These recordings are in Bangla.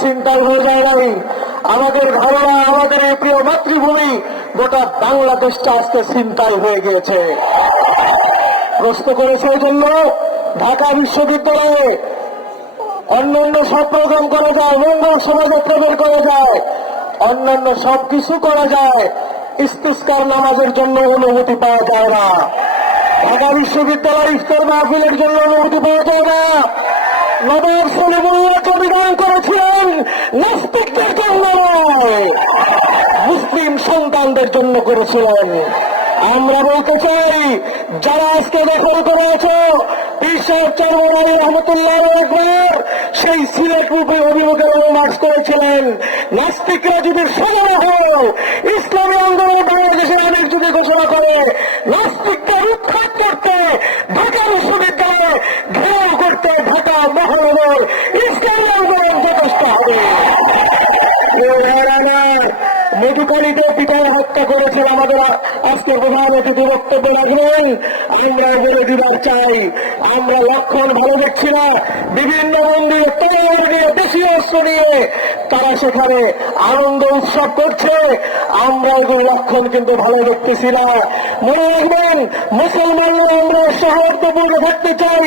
ছিনতাই হয়ে যায় নাই। আমাদের ধারণা, আমাদের এই প্রিয় মাতৃভূমি গোটা বাংলাদেশটা আজকে ছিনতাই হয়ে গিয়েছে। প্রশ্ন করেছে এই জন্য ঢাকা বিশ্ববিদ্যালয়ে অন্যান্য সব প্রোগ্রাম করা যায়, মঙ্গল শোভাযাত্রা বের করা যায়, অন্যান্য সবকিছু করা যায়, ইস্তিসকার নামাজের জন্য অনুমতি পাওয়া যায় না। ঢাকা বিশ্ববিদ্যালয় ইফতার মাহফিলের জন্য অনুমতি পাওয়া যায় না। নবাব সলিমুল্লাহ বিধান করেছিলেন নাস্তিকদের জন্য নয়, মুসলিম সন্তানদের জন্য করেছিলেন। আমরা বলতে চাই, যারা আজকে দখল করে আছো, পীর সাহেব চরমন আলী রহমতুল্লাহ একবার সেই সিলেট রূপে অভিমুখে মার্চ করেছিলেন। নাস্তিকরা যদি সজাগ হয়, ইসলামী আন্দোলন বাংলাদেশের আমির যদি ঘোষণা করে নাস্তিকদের উৎখাত করতে ঢাকা বিশ্ববিদ্যালয়ে ঘেরাও করতে ঢাকা মহানগর ইসলামী আন্দোলন যথেষ্ট হবে। মধুকালীতে পিতার হত্যা করেছেন আমাদের আজকে প্রধান অতিথি বক্তব্য রাখবেন। আমরা বলে দিবার চাই, আমরা লক্ষণ ভালো দেখছি না। বিভিন্ন মন্দিরে তলোয়ার নিয়ে, দেশীয় অস্ত্র নিয়ে তারা সেখানে আনন্দ উৎসব করছে। আমরা এগুলো লক্ষণ কিন্তু ভালো দেখতেছি না। মনে রাখবেন, মুসলমানরা আমরা সৌহার্দ্যপূর্ণ থাকতে চাই,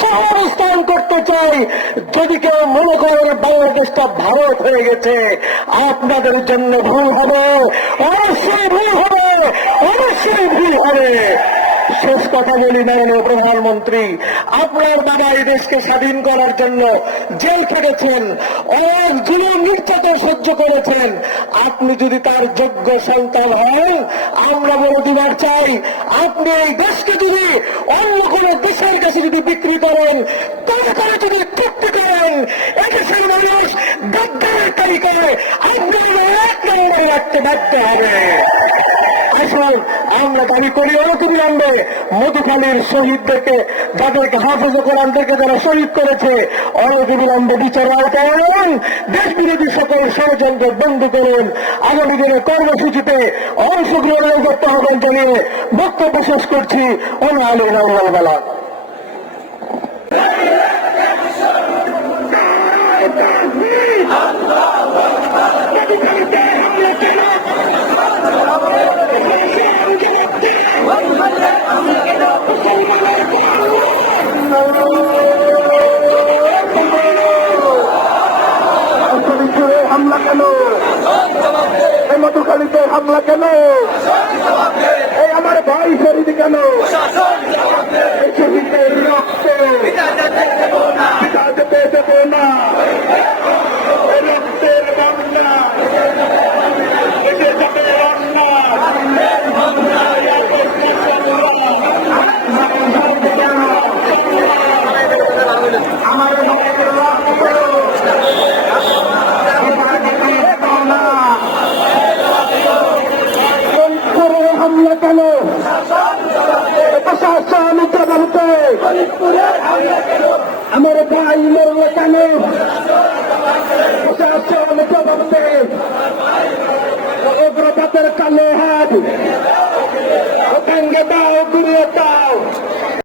সহাবস্থান করতে চাই। যদি কেউ মনে করেন বাংলাদেশটা ভারত হয়ে গেছে, আপনাদের জন্য ভুল হবে, অবশ্যই ভুল হবে, অবশ্যই ভুল হবে। শেষ কথা বলি, মাননীয় প্রধানমন্ত্রী, আপনার বাবা এই দেশকে স্বাধীন করার জন্য জেল খেটেছেন, অনেক জুলুম নির্যাতন সহ্য করেছেন। আপনি যদি তার যোগ্য সন্তান হন, আমরা বলে দিবার চাই, আপনি এই দেশকে যদি অন্য কোন দেশের কাছে যদি বিক্রি করেন, তারপরে যদি তৃপ্তি করেন, এদেশের মানুষ গাদ্দারের তালিকায় আপনার এক নম্বরে রাখতে বাধ্য হবে। আসুন আমরা দাবি করি অনতিবিলম্বে মধুখালীর শহীদদেরকে, যাদেরকে হাফেজ কোরআনদেরকে যারা শহীদ করেছে, অনতিবিলম্বে বিচারের আওতায় আনুন, দেশ বিরোধী সকল ষড়যন্ত্র বন্ধ করুন। আগামী দিনের কর্মসূচিতে অংশগ্রহণের করতে হবে জানিয়ে বক্তব্য শেষ করছি। ওনা আলী রাউলালবালা। হামলা কেন? এই মধুখালীতে হামলা কেন? এই আমার ভাই শহীদ কেন? এই শহীদের রক্তে পিতা যেতে দেব না। এই রক্তের বন্যা এসে যাবে আমার হামলা কেন? প্রশাসন তদন্তে আমার ভাই মরল কেন?